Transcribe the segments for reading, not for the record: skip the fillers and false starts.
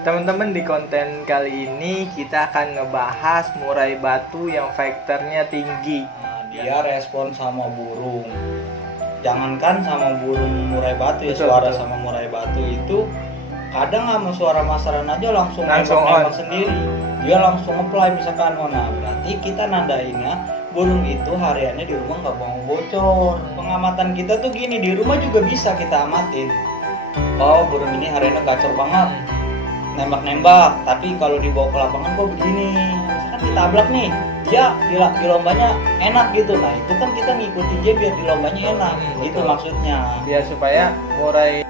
Teman-teman, di konten kali ini kita akan ngebahas murai batu yang vektornya tinggi. Dia respon sama burung. Jangankan sama burung murai batu ya, Betul, suara betul. sama murai batu itu kadang sama suara masaran aja langsung Langsung nembak on. sendiri. Dia langsung apply misalkan, nah berarti kita nandainnya burung itu hariannya di rumah nggak mau bocor. Pengamatan kita tuh gini, di rumah juga bisa kita amatin. Oh, burung ini hariannya gacor banget, nembak-nembak, tapi kalau dibawa ke lapangan kok begini. Misalkan kita ablak nih, dia di lombanya enak gitu. Nah itu kan kita ngikutin dia biar di lombanya enak, itu betul. maksudnya. Biar supaya murai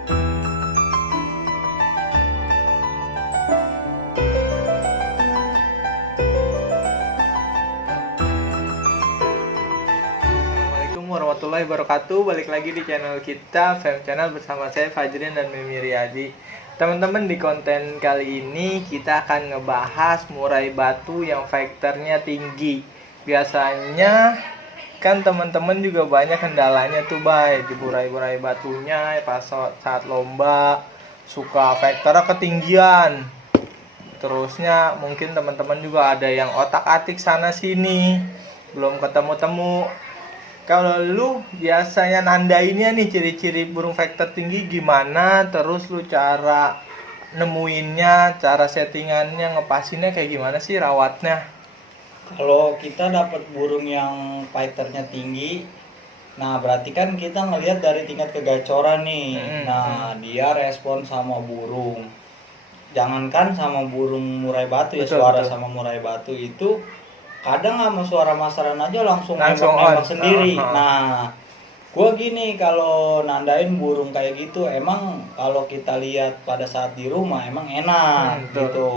Assalamualaikum warahmatullahi wabarakatuh. Balik lagi di channel kita, Fem Channel, bersama saya Fajrin dan Mimi Riyadi. Teman-teman, di konten kali ini kita akan ngebahas murai batu yang vektornya tinggi. Biasanya kan teman-teman juga banyak kendalanya tuh, Bay, di murai-murai batunya pas saat lomba suka vektornya ketinggian. Terusnya mungkin teman-teman juga ada yang otak-atik sana sini, belum ketemu-temu. Kalau lu biasanya nandainnya nih ciri-ciri burung vektor tinggi gimana, terus lu cara nemuinnya, cara settingannya, ngepasinnya kayak gimana sih, rawatnya? Kalau kita dapat burung yang fighternya tinggi, nah berarti kan kita ngelihat dari tingkat kegacoran nih. Nah dia respon sama burung. Jangankan sama burung murai batu ya, Betul, suara betul. sama murai batu itu kadang sama suara masaran aja langsung Langsung nembak on. sendiri. Uh-huh. Nah gua gini, kalau nandain burung kayak gitu emang kalau kita lihat pada saat di rumah emang enak Betul. gitu.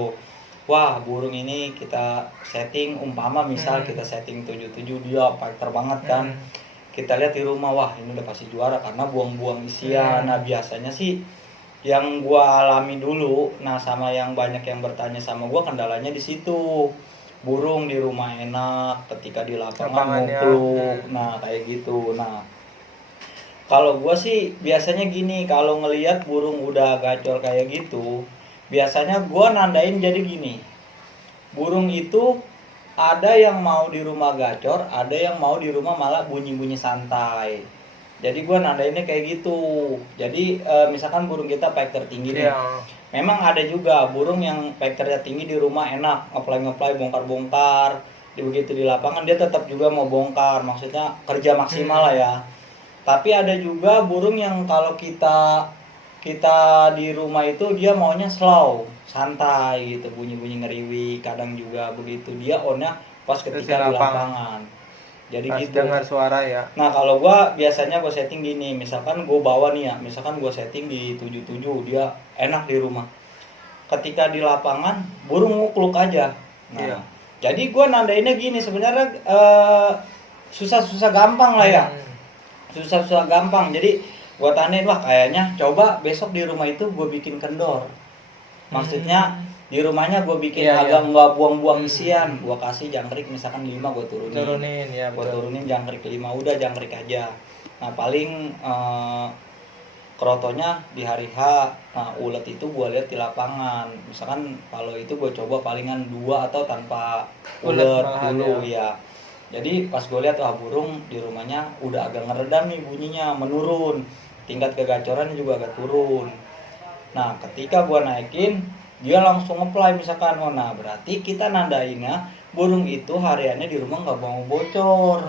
Wah, burung ini kita setting, umpama misal kita setting 77, dia fighter banget kan. Kita lihat di rumah, wah ini udah pasti juara karena buang-buang isian. Nah biasanya sih yang gua alami dulu, nah sama yang banyak yang bertanya sama gua, kendalanya di situ. Burung di rumah enak, ketika di lapangan ngumpul. Nah kayak gitu. Nah kalau gua sih biasanya gini, kalau ngelihat burung udah gacor kayak gitu, biasanya gua nandain jadi gini. Burung itu ada yang mau di rumah gacor, ada yang mau di rumah malah bunyi-bunyi santai. Jadi gua nandainnya kayak gitu. Jadi misalkan burung kita fighter tinggi nih. Memang ada juga burung yang fighternya tinggi di rumah enak, ngeplay bongkar-bongkar. Begitu di lapangan dia tetap juga mau bongkar, maksudnya kerja maksimal lah ya. Tapi ada juga burung yang kalau kita di rumah itu dia maunya slow, santai gitu, bunyi-bunyi ngeriwi, kadang juga begitu. Dia onnya pas ketika di lapangan. Jadi pas gitu. dengar suara ya. Nah, kalau gua biasanya gua setting gini, misalkan gua bawa nih ya, misalkan gua setting di 77, dia enak di rumah. Ketika di lapangan, burung ngukluk aja. Nah, jadi gua nandainnya gini, sebenarnya susah-susah gampang lah ya. Susah-susah gampang. Jadi gua tandain, wah kayaknya coba besok di rumah itu gua bikin kendor. Maksudnya di rumahnya gue bikin agak nggak buang-buang isian, gue kasih jangkrik misalkan 5 gue turunin Ya, gue turunin jangkrik 5, udah jangkrik aja. Nah paling krotonya di hari H. Nah ulet itu gue lihat di lapangan, misalkan kalau itu gue coba palingan 2 atau tanpa ulet dulu ya. Jadi pas gue lihat, wah burung di rumahnya udah agak ngeredam nih bunyinya, menurun, tingkat kegacorannya juga agak turun. Nah ketika gue naikin, dia langsung apply misalkan, oh nah berarti kita nandainnya burung itu hariannya di rumah nggak mau bocor.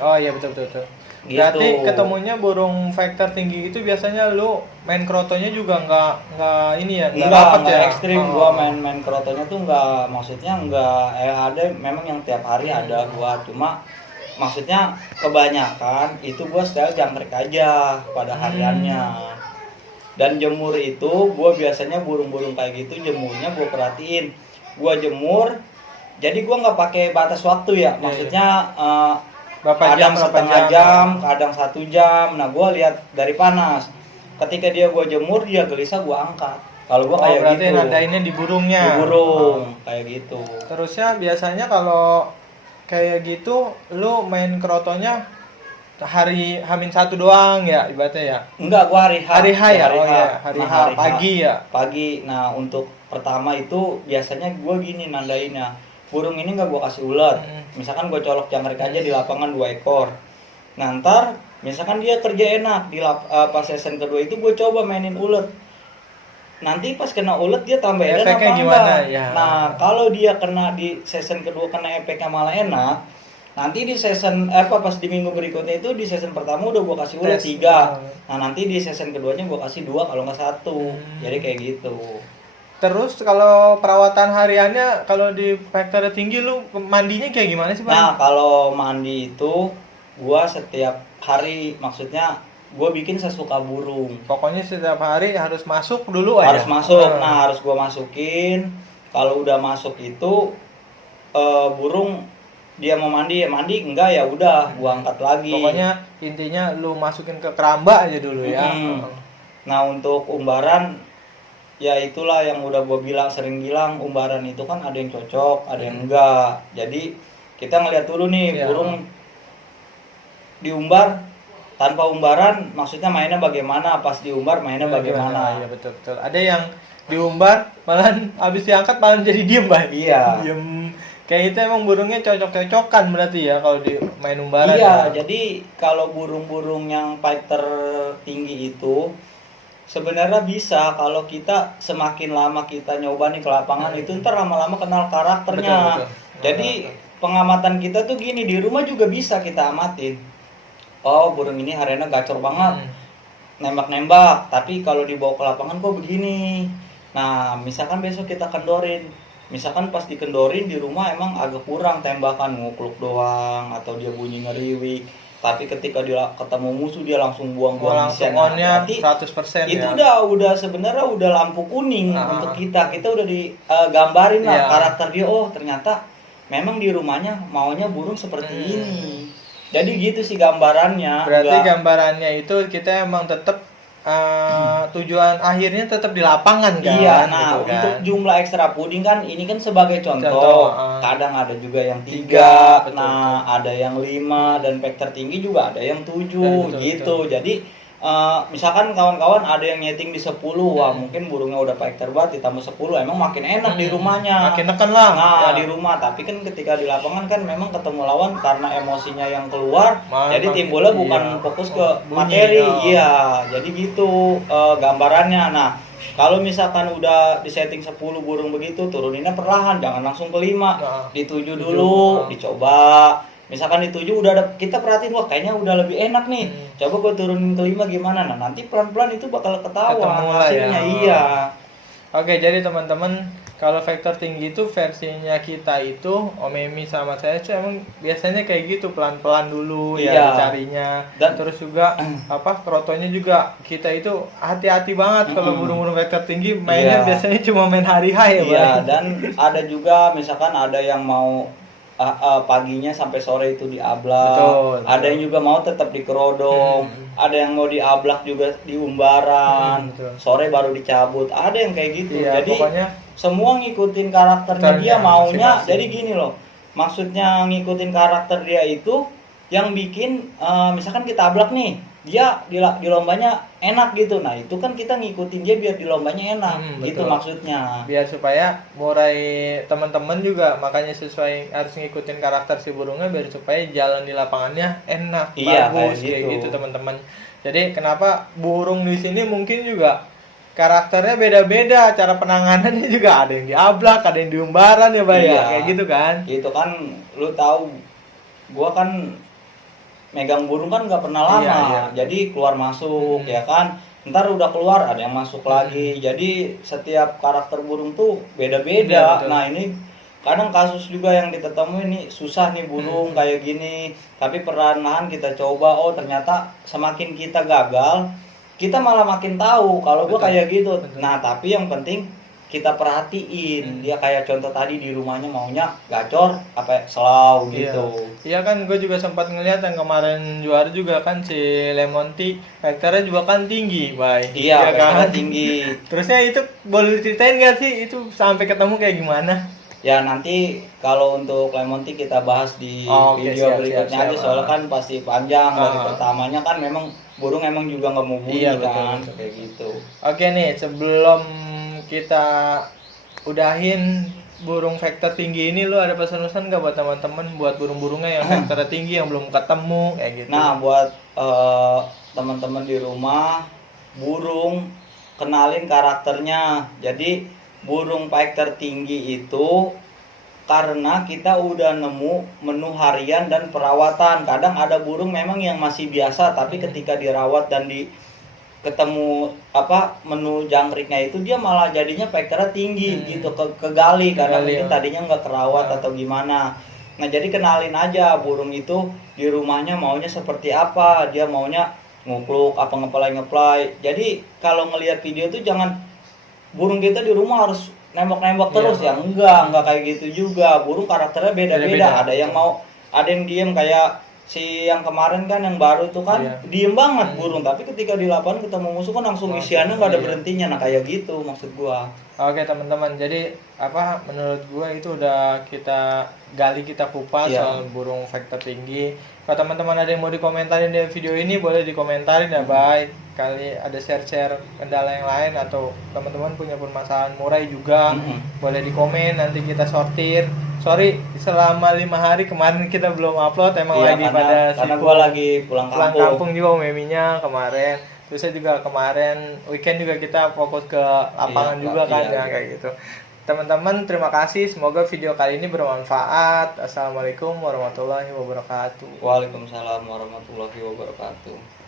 Oh iya, betul. Gitu. Berarti ketemunya burung vektor tinggi itu biasanya lu main krotonya juga nggak ini ya, nggak rapat ya, ekstrim. Gua main krotonya tuh nggak, maksudnya nggak ada, memang yang tiap hari ada gua, cuma maksudnya kebanyakan itu gua style jangkrik aja pada hariannya. Dan jemur itu gue biasanya burung-burung kayak gitu jemurnya gue perhatiin, gue jemur jadi gue nggak pakai batas waktu ya, maksudnya kadang setengah jam, kadang 1 jam. Nah gue lihat dari panas, ketika dia gue jemur dia gelisah gue angkat. Kalau gue kayak berarti gitu, nandainnya di burungnya, di burung kayak gitu. Terusnya biasanya kalau kayak gitu lu main krotonya hari H-1 doang ya ibaratnya ya. Enggak, gua hari H. Hari H ya. Hari Oh H. ya, hari Nah, H hari H. pagi ya. Pagi. Nah, untuk pertama itu biasanya gua gini nandainnya. Burung ini nggak gua kasih ulet. Misalkan gua colok jangkrik aja di lapangan 2 ekor. Nah, ntar misalkan dia kerja enak pas season kedua itu gue coba mainin ulet. Nanti pas kena ulet dia tambah edan Efeknya apa gimana enggak? ya? Nah, kalau dia kena di season kedua kena efeknya malah enak, nanti di season pas di minggu berikutnya itu di season pertama udah gue kasih ulet 3. Nah, nanti di season keduanya gue kasih 2 kalau nggak 1. Jadi kayak gitu. Terus kalau perawatan hariannya kalau di faktor tinggi lu mandinya kayak gimana sih, Pak? Nah, kalau mandi itu gua setiap hari, maksudnya gua bikin sesuka burung. Pokoknya setiap hari harus masuk dulu aja. Harus masuk. Nah, harus gua masukin. Kalau udah masuk itu burung dia mau mandi ya mandi, enggak ya udah gua angkat lagi. Pokoknya intinya lu masukin ke keramba aja dulu ya. Nah, untuk umbaran ya itulah yang udah gue sering bilang, umbaran itu kan ada yang cocok, ada yang enggak. Jadi kita ngeliat dulu nih burung diumbar tanpa umbaran, maksudnya mainnya bagaimana, pas diumbar mainnya bagaimana. Iya betul. Ada yang diumbar malah habis diangkat malah jadi diem, Bang. Iya. Diem. Kayak itu emang burungnya cocok-cocokan berarti ya kalau di main umbaran. Iya, jadi kalau burung-burung yang fighter tinggi itu sebenarnya bisa kalau kita semakin lama kita nyoba nih ke lapangan itu ntar lama-lama kenal karakternya. Betul. Jadi pengamatan kita tuh gini, di rumah juga bisa kita amatin. Oh, burung ini hariannya gacor banget. Nembak-nembak, tapi kalau dibawa ke lapangan kok begini. Nah, misalkan besok kita kendorin. Misalkan pas dikendorin di rumah emang agak kurang tembakan, ngukluk doang atau dia bunyi ngeriwik. Tapi ketika dia ketemu musuh dia langsung buang-buang langsung nah, onnya berarti 100% itu ya. udah sebenarnya udah lampu kuning untuk kita udah digambarin lah karakter dia. Oh, ternyata memang di rumahnya maunya burung seperti ini. Jadi gitu sih gambarannya. Berarti gambarannya itu kita emang tetap tujuan akhirnya tetap di lapangan kan. Iya, nah gitu kan. untuk jumlah ekstra puding kan ini kan sebagai contoh. Kadang ada juga yang 3, nah ada yang 5 dan vektor tinggi juga ada yang 7 gitu. Jadi misalkan kawan-kawan ada yang nyeting di 10, wah mungkin burungnya udah vektor banget ditambah 10 emang makin enak di rumahnya. Makin neken lah. Nah, di rumah, tapi kan ketika di lapangan kan memang ketemu lawan karena emosinya yang keluar, jadi timbulnya bukan fokus ke materi. Iya, jadi gitu gambarannya. Nah, kalau misalkan udah di setting 10 burung begitu, turuninnya perlahan, jangan langsung ke 5. Di 7 dulu, dicoba. Misalkan di 7 udah ada, kita perhatiin, wah kayaknya udah lebih enak nih. Coba gue turunin ke 5 gimana? Nah, nanti pelan-pelan itu bakal ketahuan hasilnya. Iya. Oke, jadi teman-teman, kalau vektor tinggi itu versinya kita itu, Om Emi sama saya itu emang biasanya kayak gitu, pelan-pelan dulu ya carinya. Dan terus juga krotonya juga kita itu hati-hati banget kalau burung-burung vektor tinggi mainnya biasanya cuma main hari H ya, Iya, dan ada juga misalkan ada yang mau paginya sampai sore itu diablak. Betul. Ada yang juga mau tetap di kerodong. Ada yang mau diablak juga di umbaran. Sore baru dicabut. Ada yang kayak gitu. Iya, jadi pokoknya semua ngikutin karakternya dia maunya. Jadi gini loh. Maksudnya ngikutin karakter dia itu yang bikin misalkan kita ablak nih, dia di lombanya enak gitu. Nah, itu kan kita ngikutin dia biar di lombanya enak. Gitu maksudnya. Biar supaya murai teman-teman juga makanya sesuai harus ngikutin karakter si burungnya biar supaya jalan di lapangannya enak, bagus kayak gitu teman-teman. Jadi kenapa burung di sini mungkin juga karakternya beda-beda, cara penanganannya juga ada yang diablak, ada yang diumbaran ya, Bay. Kayak gitu kan. Gitu kan, lu tahu gua kan megang burung kan nggak pernah lama, jadi keluar masuk ya kan, ntar udah keluar ada yang masuk lagi, jadi setiap karakter burung tuh beda-beda. Nah, ini kadang kasus juga yang kita temui nih, susah nih burung kayak gini, tapi perlahan-lahan kita coba, oh ternyata semakin kita gagal kita malah makin tahu kalau gua kayak gitu. Nah, tapi yang penting kita perhatiin dia, kayak contoh tadi di rumahnya maunya gacor apa selau gitu. Iya kan, gue juga sempat ngeliat yang kemarin juara juga kan si Lemon Tea, vektornya juga kan tinggi, Bay. Iya kan tinggi. Terusnya itu boleh diceritain nggak sih itu sampai ketemu kayak gimana? Ya nanti kalau untuk lemon tea kita bahas di Oke, video siap, berikutnya siap, aja, siap. soalnya kan pasti panjang. Dari Ah. pertamanya kan memang burung emang juga nggak mau bunyi Iya, betul, kan, betul. kayak gitu. Oke nih, sebelum kita udahin burung vektor tinggi ini, lu ada pesan-pesan gak buat teman-teman buat burung-burungnya yang vektor tinggi yang belum ketemu kayak gitu? Nah, buat teman-teman di rumah, burung kenalin karakternya. Jadi burung pike tertinggi itu karena kita udah nemu menu harian dan perawatan. Kadang ada burung memang yang masih biasa, tapi ketika dirawat dan ketemu menu jangkriknya itu, dia malah jadinya vektornya tinggi gitu, kegali karena Kegali, mungkin ya. tadinya nggak kerawat atau gimana. Nah, jadi kenalin aja burung itu di rumahnya maunya seperti apa, dia maunya ngukluk apa ngeplay. Jadi kalau ngelihat video tuh jangan burung kita di rumah harus nembak-nembak terus, Iya, ya enggak kayak gitu juga. Burung karakternya beda-beda. Beda-beda. Ada yang mau, ada yang diem kayak si yang kemarin kan, yang baru itu kan Iya. diem banget burung, tapi ketika di lapangan ketemu musuh kan langsung isiannya nggak ada iya. berhentinya. Nah, kayak gitu maksud gua. Oke teman-teman, jadi menurut gua itu udah kita gali, kita kupas Iya. soal burung vektor tinggi. Kalau teman-teman ada yang mau dikomentarin di video ini, boleh dikomentarin ya, baik. Kali ada share-share kendala yang lain atau teman-teman punya permasalahan murai juga, boleh dikomen, nanti kita sortir. Sorry, selama 5 hari kemarin kita belum upload, emang Iya, lagi karena sibuk. gua lagi pulang kampung. Juga meminya kemarin. Terus saya juga kemarin weekend juga kita fokus ke lapangan Iya, juga kan, iya. kayak gitu. Teman-teman, terima kasih. Semoga video kali ini bermanfaat. Assalamualaikum warahmatullahi wabarakatuh. Waalaikumsalam warahmatullahi wabarakatuh.